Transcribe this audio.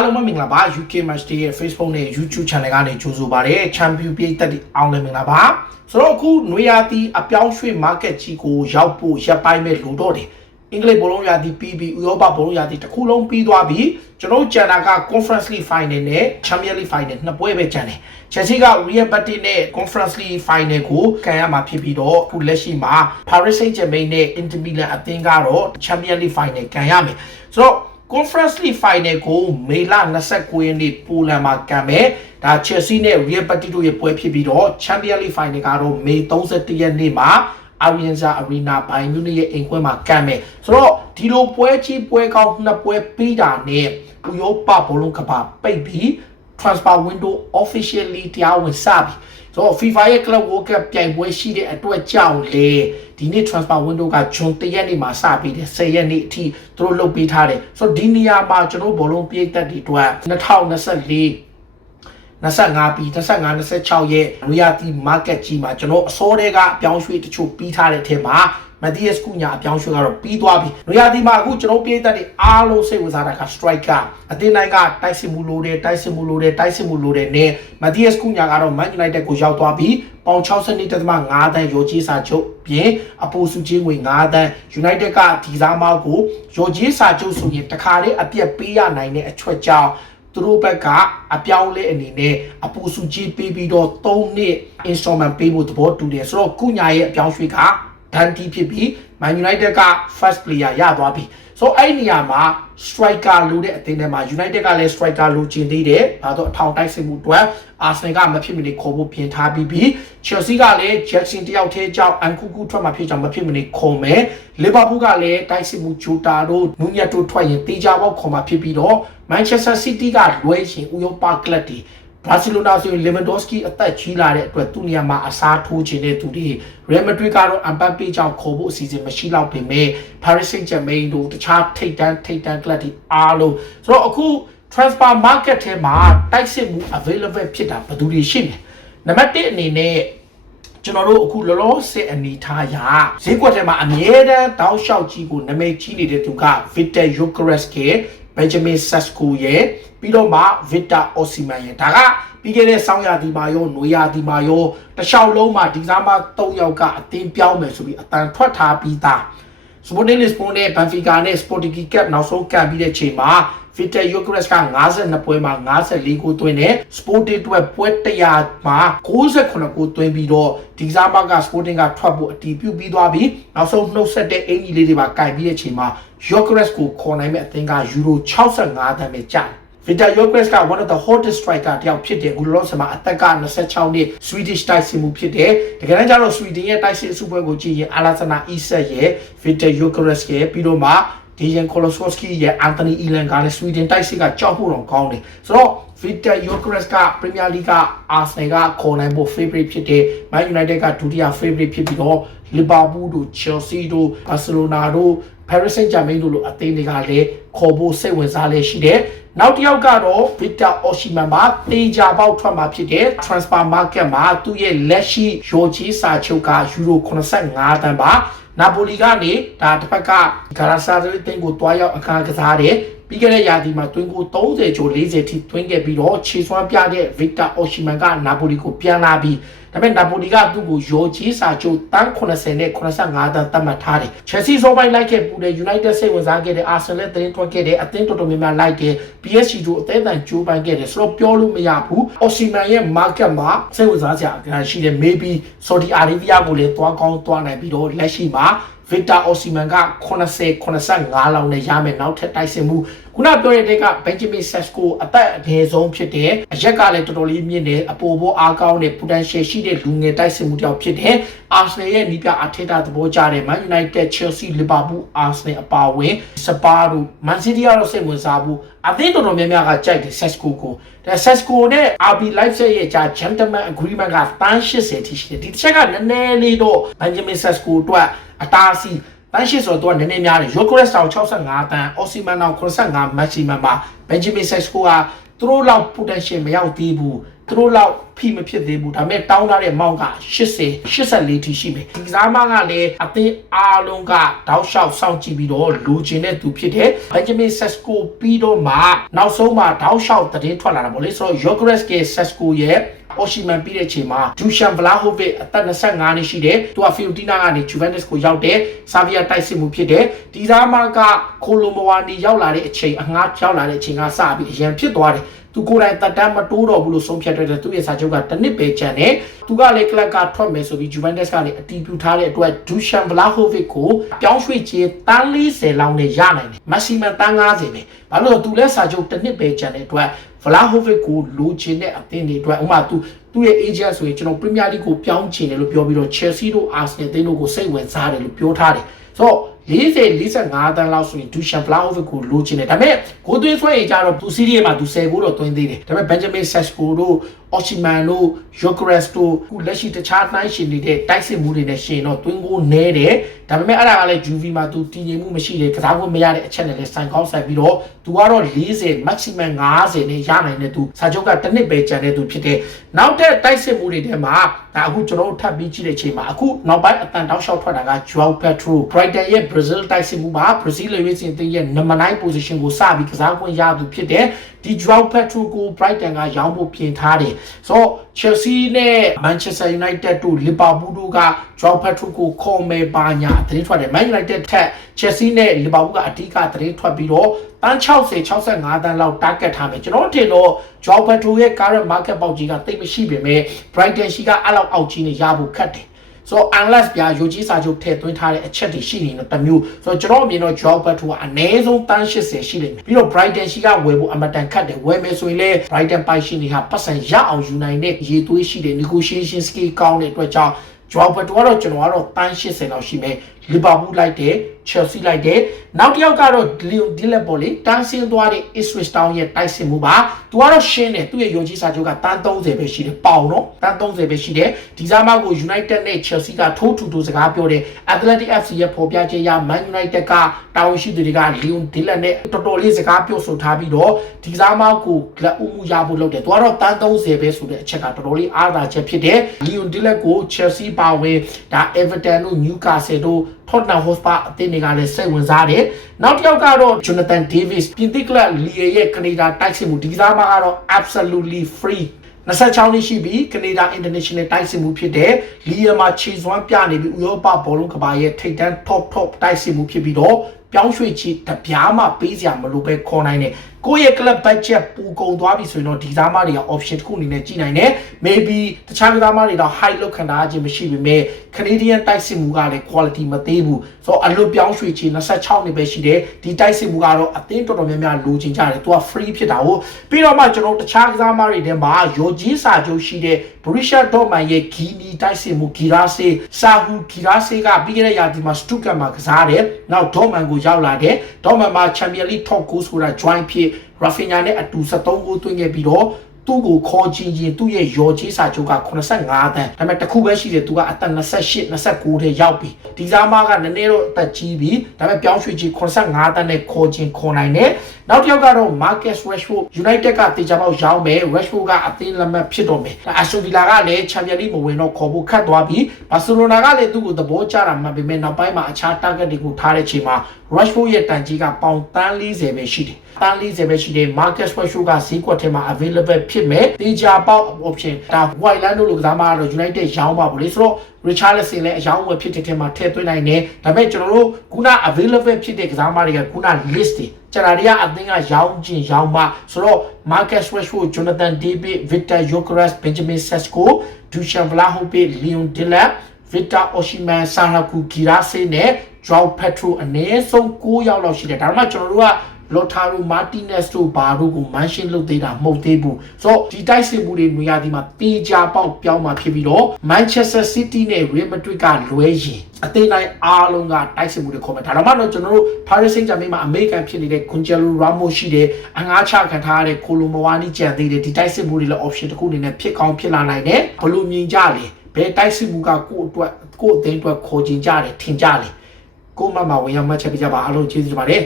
အားလုံးပဲမင်္ဂလာပါ UK Match Day ရဲ့ Facebook နဲ့ YouTube Channel ကနေကြိုဆိုပါရစေ Champion ပြည်သက်တွေအောင်လည်းမင်္ဂလာပါဆိုတော့အခုနွေရာသီအပြောင်းရွှေ့ market ကြီးကိုရောက်ဖို့ရပ်ပိုင်းမဲ့လိုတော့တယ်အင်္ဂလိပ်ဘောလုံးရာသီပြီးပြီးဥရောပဘောလုံးရာသီတစ်ခုလုံးပြီးသွားပြီကျွန်တော်ကျန်တာက Conference League Final နဲ့ Champions League Final နှစ်ပွဲပဲကျန်တယ် Chelsea က Real Betis နဲ့ Conference League Final ကိုခံရမှာဖြစ်ပြီးတော့အခုလက်ရှိမှာ Paris Saint-Germain နဲ့ Inter Milan အသင်းကတော့ Champions League Final ခံရမယ်ဆိုတော့ Conference League Final ကိုမေလ29ရက်နေ့ပိုလန်မှာကံမယ်ဒါ Chelsea နဲ့ Real Betis တို့ရဲ့ပွဲဖြစ်ပြီးတော့ Champions League Final ကတော့မေ31ရက်နေ့မှာ Arianza Arena ဘိုင်မြူနစ်ရဲ့အိမ်ခွဲမှာကံမယ်ဆိုတော့ဒီလိုပွဲကြီးပွဲကောင်းနှစ်ပွဲပြီးတာနဲ့ဥရောပဘောလုံးကပါပိတ်ပြီး transfer window officially တရားဝင်စပြီဆိုတော့ FIFA ရဲ့ Club World Cup ပြိုင်ပွဲရှိတဲ့အတွက်ကြောင့်လေဒီနေ့ transfer window ကဂျွန်1ရက်နေ့မှာစပြီးတယ်10ရက်နေ့အထိသူတို့လုပ်ပေးထားတယ်ဆိုတော့ဒီနေရာမှာကျွန်တော်ဘောလုံးပြည်သက်တွေအတွက်2024 25ပြီး25 26ရဲ့နွေရာသီ market ကြီးမှာကျွန်တော်အစောတဲကအပြောင်းရွှေ့တချို့ပြီးထားတဲ့အထက်မှာ မက်ဒီယက်စ်ကူညာအပြောင်းရွှေ့ကတော့ပြီးသွားပြီနွေရာသီမှာအခုကျွန်တော်ပြည်သက်တွေအားလုံးစိတ်ဝင်စားတာက striker အသင်းတိုင်းကတိုက်စစ်မှုလိုတယ်တိုက်စစ်မှုလိုတယ်တိုက်စစ်မှုလိုတယ်နဲ့မက်ဒီယက်စ်ကူညာကတော့ Man United ကိုရောက်သွားပြီးပေါင်62.5တန်းရောကြီးစာချုပ်ပြင်အပူစုချင်းငွေ9တန်း United ကဒီစားမောက်ကိုရောကြီးစာချုပ်ဆိုရင်တခါလေးအပြက်ပေးရနိုင်တဲ့အချွတ်ကြောင့်သူတို့ဘက်ကအပြောင်းလဲအနေနဲ့အပူစုကြီးပေးပြီးတော့3နှစ် installment ပေးဖို့သဘောတူတယ်ဆိုတော့ကုညာရဲ့အပြောင်းရွှေ့က ဒန်တီဖြစ်ပြီး Man United က first player ရသွားပြီဆိုအဲ့ဒီနေရာမှာ striker လိုတဲ့အသင်းထဲမှာ United ကလည်း striker လိုချင်သေးတယ်။ဒါတော့အထောင်တိုက်စစ်မှုအတွက် Arsenal ကမဖြစ်မနေခေါ်ဖို့ပြင်ထားပြီးပြီး Chelsea ကလည်း Jackson တယောက်တည်းကြောင့် Ankuku ထွက်မှာဖြစ်ကြောင့်မဖြစ်မနေခေါ်မယ်။ Liverpool ကလည်းတိုက်စစ်မှု Jota တို့ Nunez တို့ထွက်ရင်တေချာပေါက်ခေါ်မှာဖြစ်ပြီးတော့ Manchester City ကလွဲရှင်ဥရောပကလပ်တွေ ဘာစီလိုနာဆိုရင် Lewandowski အသက်ကြီးလာတဲ့အတွက်သူ့နေရာမှာအစားထိုးခြင်းတဲ့သူတွေ Real Madrid ကတော့ Mbappe ကြောင့်ခေါ်ဖို့အစီအစဉ်မရှိတော့ပေမဲ့ Paris Saint-Germain တို့တခြားထိပ်တန်းထိပ်တန်းကလပ်တွေအားလုံးဆိုတော့အခု transfer market ထဲမှာတိုက်စစ်မှု available ဖြစ်တာဘယ်သူတွေရှိလဲနံပါတ်1အနေနဲ့ကျွန်တော်တို့အခုလောလောဆယ်အနေထားရဈေးကွက်ထဲမှာအမြဲတမ်းတောက်လျှောက်ကြီးကိုနာမည်ကြီးနေတဲ့သူက Victor Gyökeres က Benjamin Sesko ရဲ့ပြီးတော့မှ Victor Osimhen ရဲ့ဒါကပြီးခဲ့တဲ့ဆောင်းရာသီမှာရောနွေရာသီမှာရောတစ်လျှောက်လုံးမှာဒီစားမ3ယောက်ကအသင်းပြောင်းမယ်ဆိုပြီးအတန်ထွက်ထားပြီးသား Sporting Lisbon နဲ့ Benfica နဲ့ Sporting Cap နောက်ဆုံးကပ်ပြီးတဲ့ချိန်မှာ Victor Gyökeres က52ပွဲမှာ54ဂိုးသွင်းတယ် Sporting အတွက်ပွဲ100မှာ68ဂိုးသွင်းပြီးတော့ဒီစားမက Sporting ကထွက်ဖို့အတီးပြုတ်ပြီးသွားပြီးနောက်ဆုံးနှုတ်ဆက်တဲ့အင်ဂျီလေးတွေပါကင်ပြီးတဲ့ချိန်မှာ Gyökeres ကိုခေါ်နိုင်မဲ့အသင်းကယူရို65တန်းပဲကျတယ် Victor Gyökeres က one of the hottest striker တယောက်ဖြစ်တယ်အခုလောလောဆယ်မှာအသက်က26နှစ် Swedish တိုက်စစ်မှုဖြစ်တယ်တကယ်တမ်းကျတော့ Sweden ရဲ့တိုက်စစ်အစုပွဲကိုကြည့်ရင် Alexander Isak ရဲ့ Victor Gyökeres ရဲ့ပြီးတော့မှ Dejan Kolosowski ရဲ့ Anthony Elan ကလည်း Sweden တိုက်စစ်ကကြောက်ဖို့တော့ကောင်းတယ်ဆိုတော့ Victor Gyökeres က Premier League က Arsenal ကခေါ်နိုင်ဖို့ favorite ဖြစ်တယ် Man United ကဒုတိယ favorite ဖြစ်ပြီးတော့ Liverpool တို့ Chelsea တို့ Barcelona တို့ Paris Saint-Germain တို့လိုအသင်းတွေကလည်းခေါ်ဖို့စိတ်ဝင်စားလေးရှိတယ်။နောက်တစ်ယောက်ကတော့ Victor Osimhen ပါတေချာပေါက်ထွက်မှာဖြစ်တဲ့ transfer market မှာသူ့ရဲ့လက်ရှိရောချီစာချုပ်ကယူရို85တန်းပါ။ နာပိုလီကနေဒါတစ်ဖက်ကဂါလာဆာရီတင်ကိုတွားရောက်အခါကစားတယ်။ပြီးခဲ့တဲ့ရာသီမှာတွင်းကို30ကျော်40ထိတွင်းခဲ့ပြီးတော့ခြေစွမ်းပြတဲ့ Victor Osimhen ကနာပိုလီကိုပြန်လာပြီး ဒါပေမဲ့နာပိုလီကသူ့ကိုရောချီစာချုပ်တန်း80နဲ့85တန်းသတ်မှတ်ထားတယ်။ Chelsea စောပိုင်းလိုက်ခဲ့ပူတဲ့ United စိတ်ဝင်စားခဲ့တဲ့ Arsenal လည်းတင်းထွက်ခဲ့တဲ့အသင်းတော်တော်များများလိုက်တယ် PSG တို့အသေးအံကြိုးပမ်းခဲ့တယ်ဆိုတော့ပြောလို့မရဘူး Osimhen ရဲ့ market မှာစိတ်ဝင်စားစရာအရှိတယ် maybe Saudi Arabia ကိုလည်းတွားကောင်းတွားနိုင်ပြီးတော့လက်ရှိမှာ Victor Osimhen က80 85လောက်နဲ့ရမယ်နောက်ထပ်တိုက်စစ်မှု ခုနပြောတဲ့က Benjamin Sesko အသက်အငယ်ဆုံးဖြစ်တယ်အရက်ကလည်းတော်တော်လေးမြင့်တယ်အပေါ်ပေါ်အားကောင်းတဲ့ potential ရှိတဲ့လူငယ်တိုက်စစ်မှုတစ်ယောက်ဖြစ်တယ် Arsenal ရဲ့နီးပြအထက်တာသဘောကျတယ် Man United Chelsea Liverpool Arsenal အပါအဝင် Spurs တို့ Man City ကတော့စိတ်ဝင်စားဘူးအသင်းတော်တော်များများကကြိုက်တယ် Sesko ကိုဒါ Sesko နဲ့ RB Leipzig ရဲ့ကြာ gentleman agreement ကတန်း80ထိရှိတယ်ဒီတစ်ချက်ကနည်းနည်းလေးတော့ Benjamin Sesko အတွက်အတားအဆီး တန်းရှိဆိုတော့နည်းနည်းများတယ် Yokeres တောင်65တန်း Osimhen တောင်85 maximum ပါ Benjamin Sesko ကသူတို့လောက် potential မရောက်သေးဘူးသူတို့လောက်ဖိမဖြစ်သေးဘူးဒါပေမဲ့တောင်းထားတဲ့မောင်းက80 84ထိရှိမယ်ဒီကစားမကလည်းအသင်းအားလုံးကတောက်လျှောက်စောင့်ကြည့်ပြီးတော့လူချင်တဲ့သူဖြစ်တယ်ဘန်ဂျမင်ဆက်စကိုပြီးတော့မှနောက်ဆုံးမှာတောက်လျှောက်သတင်းထွက်လာတာပေါ့လေဆိုတော့ Yogres ကဆက်စကိုရဲ့ အော်ရှိမန်ပြီးတဲ့အချိန်မှာဒူရှန်ဗလာဟိုဗစ်အသက်25နှစ်ရှိတယ်။သူကဖီယိုတီနာကနေဂျူဗန်တက်စ်ကိုရောက်တယ်။ဆာဗီယာတိုက်စစ်မှုဖြစ်တယ်။ဒီသားမကကိုလိုမိုဝါနီရောက်လာတဲ့အချိန်အငှားရောက်လာတဲ့အချိန်ကစပြီးအရန်ဖြစ်သွားတယ်။သူကိုယ်တိုင်တက်တမ်းမတိုးတော့ဘူးလို့ဆုံးဖြတ်တဲ့သူ့ရဲ့စာချုပ်ကတစ်နှစ်ပဲကျန်တယ်။သူကလည်းကလပ်ကထွက်မယ်ဆိုပြီးဂျူဗန်တက်စ်ကလည်းအတီးပြူထားတဲ့အတွက်ဒူရှန်ဗလာဟိုဗစ်ကိုပြောင်းရွှေ့ခြင်းတန်း40လောက်နဲ့ရနိုင်တယ်။မက်ဆီမန်တန်း90ပဲ။ဘာလို့လဲသူလည်းစာချုပ်တစ်နှစ်ပဲကျန်တဲ့အတွက် ဗလာဟိုဗစ်ကိုလိုချင်တဲ့အသင်းတွေအတွက်ဥပမာသူသူ့ရဲ့ agent ဆိုရင်ကျွန်တော် Premier League ကိုပြောင်းချင်တယ်လို့ပြောပြီးတော့ Chelsea တို့ Arsenal အသင်းတို့ကိုစိတ်ဝင်စားတယ်လို့ပြောထားတယ်ဆိုတော့40 45တန်းလောက်ဆိုရင်ဒူရှန်ဖလာဟိုဗစ်ကိုလိုချင်တယ်ဒါပေမဲ့ကိုသွင်းဆွဲရင်ကြတော့သူစီးရီးယားမှာသူ10ကိုတော့သွင်းသေးတယ်ဒါပေမဲ့ Benjamin Sesko တို့ Oshiman တို့ Gyökeres တို့ခုလက်ရှိတခြားနှိုင်းရှင်နေတဲ့တိုက်စစ်မှုတွေနဲ့ရှင်တော့သွင်းကိုနဲတယ်ဒါပေမဲ့အဲ့ဒါကလည်း Juve မှာသူတည်ငြိမ်မှုမရှိတယ်ကစားခွင့်မရတဲ့အချက်နဲ့လည်းစိုင်ကောင်းဆိုင်ပြီးတော့သူကတော့40 maximum 50နဲ့ရနိုင်တဲ့သူစာချုပ်ကတစ်နှစ်ပဲကျန်တဲ့သူဖြစ်တယ်နောက်ထပ်တိုက်စစ်မှုတွေထဲမှာဒါအခုကျွန်တော်တို့ထပ်ပြီးကြည့်တဲ့အချိန်မှာအခုနောက်ပိုင်းအတန်တောက်လျှောက်ထွက်တာက Joao Pedro Brighton ရဲ့ Brazil တိုက်စစ်မှုမှာ Brazil လေဝင်းစင်တင်းရဲ့ number 9 position ကိုစပြီးကစားခွင့်ရသူဖြစ်တယ်ဒီ Joao Pedro ကို Brighton ကရောင်းဖို့ပြင်ထားတယ်ဆိုတော့ Chelsea နဲ့ Manchester United တို့ Liverpool တို့က Joao Pedro ကိုခေါ်မယ်ပါညာသတင်းထွက်တယ် Man United ထက် Chelsea နဲ့ Liverpool ကအဓိကသတင်းထွက်ပြီးတော့တန်း60 65တန်းလောက် target ထားမယ်ကျွန်တော်ထင်တော့ Joao Pedro ရဲ့ current market ပေါက်ကြီးကတိတ်မရှိပေမဲ့ Brighton ရှိကအဲ့လောက်အောက်ကြီးနေရဖို့ခက်တယ် ဆိုတော့ unless ပြယိုကြီးစာချုပ်ထည့်သွင်းထားတဲ့အချက်တွေရှိနေတော့တစ်မျိုးဆိုတော့ကျွန်တော်အမြင်တော့ job bat ကအနည်းဆုံးတန်း80ရှိလိမ့်မယ်ပြီးတော့ Brighton ရှိကဝယ်ဖို့အမတန်ခတ်တယ်ဝယ်မယ်ဆိုရင်လည်း Brighton ပိုင်ရှင်တွေဟာပတ်စံရအောင်ယူနိုင်တဲ့ရေသွေးရှိတဲ့ negotiation skill ကောင်းတဲ့အတွက်ကြောင့် job bat ကတော့ကျွန်တော်ကတော့တန်း80လောက်ရှိမယ် Liverpool လိုက်တယ် Chelsea လိုက်တယ်နောက်တစ်ယောက်ကတော့ Leon Dillep ပေါ့လေတန်းစင်းသွားတဲ့ Ipswich Town ရဲ့တိုက်စစ်မှုပါသူကတော့ရှင်းတယ်သူ့ရဲ့ယုံကြည်စာချုပ်ကတန်း30ပဲရှိတယ်ပေါင်နော်တန်း30ပဲရှိတယ်ဒီစားမကို United နဲ့ Chelsea ကထိုးထူထူစကားပြောတယ် Athletic FC ရဲ့ဖော်ပြချက်အရ Man United ကတာဝန်ရှိသူတွေက Leon Dillep နဲ့တော်တော်လေးစကားပြောဆိုထားပြီးတော့ဒီစားမကိုလက်ဦးမှုရဖို့လုပ်တယ်သူကတော့တန်း30ပဲဆိုတဲ့အချက်ကတော်တော်လေးအားသာချက်ဖြစ်တယ် Leon Dillep ကို Chelsea ပါဝင်ဒါ Everton တို့ Newcastle တို့ Tottenham Hotspur အသင်းတွေကလည်းစိတ်ဝင်စားတယ်။နောက်တစ်ယောက်ကတော့ Jonathan Davis ပြင်သစ်ကလပ်လီယေရဲ့ကနေဒါတိုက်စစ်မှုဒီကစားမကတော့ absolutely free 26နှစ်ရှိပြီကနေဒါ international တိုက်စစ်မှုဖြစ်တဲ့လီယမှာခြေစွမ်းပြနေပြီးဥရောပဘောလုံးကဘာရဲ့ထိပ်တန်း top top တိုက်စစ်မှုဖြစ်ပြီးတော့ပြောင်းရွှေ့ချီတပြားမှပေးစရာမလိုပဲခေါ်နိုင်တယ် ကိုယ့်ရဲ့ club budget ပူကုန်သွားပြီဆိုရင်တော့ဒီစားမတွေက option တစ်ခုအနေနဲ့ကြည့်နိုင်တယ် maybe တခြားကစားမတွေတော့ high လောက်ခံထားခြင်းမရှိပေမဲ့ Canadian တိုက်စစ်မှုကလည်း quality မသေးဘူးဆိုတော့အလွတ်ပြောင်းရွှေ့ချီ26နှစ်ပဲရှိတယ်ဒီတိုက်စစ်မှုကတော့အသင်းတော်တော်များများလိုချင်ကြတယ်သူက free ဖြစ်တာဟုတ်ပြီးတော့မှကျွန်တော်တခြားကစားမတွေထဲမှာယိုဂျီစာချုပ်ရှိတဲ့ Borussia Dortmund ရဲ့ဂီနီတိုက်စစ်မှုဂီရာဆေစာဟူဂီရာဆေကပြီးခဲ့တဲ့ရာသီမှာ Stuttgart မှာကစားတယ်နောက် Dortmund ကိုရောက်လာတယ် Dortmund မှာ Champions League top goal ဆိုတာ join ဖြစ် Rafinha နဲ့အတူ73ဂိုးသွင်းခဲ့ပြီးတော့သူ့ကိုခေါ်ချင်ရင်သူ့ရဲ့ရော်ကြီးစာချုပ်က85တန်းဒါပေမဲ့တစ်ခုပဲရှိတယ်သူကအသက်28 29ထဲရောက်ပြီဒီစားမကနည်းနည်းတော့အသက်ကြီးပြီဒါပေမဲ့ပြောင်းရွှေ့ကြီး85တန်းနဲ့ခေါ်ချင်ခေါ်နိုင်တယ်နောက်တစ်ယောက်ကတော့ Marcus Rashford United ကတေချာပေါက်ရောင်းမယ် Rashford ကအသင်းလက်မှတ်ဖြစ်တော့မယ်အဆိုဗီလာကလည်း Champions League မဝင်တော့ခေါ်ဖို့ခတ်သွားပြီ Barcelona ကလည်းသူ့ကိုသဘောကျတာမှပေမဲ့နောက်ပိုင်းမှာအခြား target တွေကိုထားတဲ့ချိန်မှာ Rashford ရဲ့တန်ကြီးကပေါင်တန်း40ပဲရှိတယ်တန်း40ပဲရှိတယ် Marcus Rashford ကဈေးကွက်ထဲမှာ available ဖြစ်မယ်တေချာပေါက် option ဒါ White Land တို့လိုကစားမကတော့ United ရောင်းပါဘူးလေဆိုတော့ Richarlison လည်းအယောင်းဝယ်ဖြစ်တဲ့ထဲမှာထည့်သွင်းနိုင်တယ်ဒါပေမဲ့ကျွန်တော်တို့ခုန available ဖြစ်တဲ့ကစားမတွေကခုန list တွေကျွန်တော်တွေကအသင်းကရောင်းချင်ရောင်းမဆိုတော့ Marcus Rashford Jonathan David Victor Gyökeres Benjamin Sesko Dusan Vlahovic Leon Dillap Victor Osimhen Sanaku Girase နဲ့ Joao Pedro အနည်းဆုံး9ယောက်လောက်ရှိတယ်ဒါမှမဟုတ်ကျွန်တော်တို့ကလော်တာရိုမာတီနက်စ်တို့ဘာတို့ကိုမန်ရှင်းလုပ်သေးတာမဟုတ်သေးဘူးဆိုတော့ဒီတိုက်စစ်မှုတွေနေရာဒီမှာတေချာပေါက်ပြောင်းมาဖြစ်ပြီးတော့ Manchester City နဲ့ Real Madrid ကလွဲရင်အသေးတိုင်းအားလုံးကတိုက်စစ်မှုတွေခေါ်မယ်ဒါတော့မှတော့ကျွန်တော်တို့ Paris Saint-Germain မှာအမေရိကန်ဖြစ်နေတဲ့ Gonzalo Ramos ရှိတယ်အငားချခံထားရတဲ့ Colomboani ကြံသေးတယ်ဒီတိုက်စစ်မှုတွေလည်း option တစ်ခုအနေနဲ့ဖြစ်ကောင်းဖြစ်လာနိုင်တယ်ဘလို့မြင်ကြလဲဘယ်တိုက်စစ်မှုကကိုယ့်အတွက်ကိုယ့်အသင်းအတွက်ခေါ်ကျင်ကြတယ်ထင်ကြတယ် ကိုမမဝင်ရောက်မှတ်ချက်ပြကြပါအားလုံးကျေးဇူးတင်ပါတယ်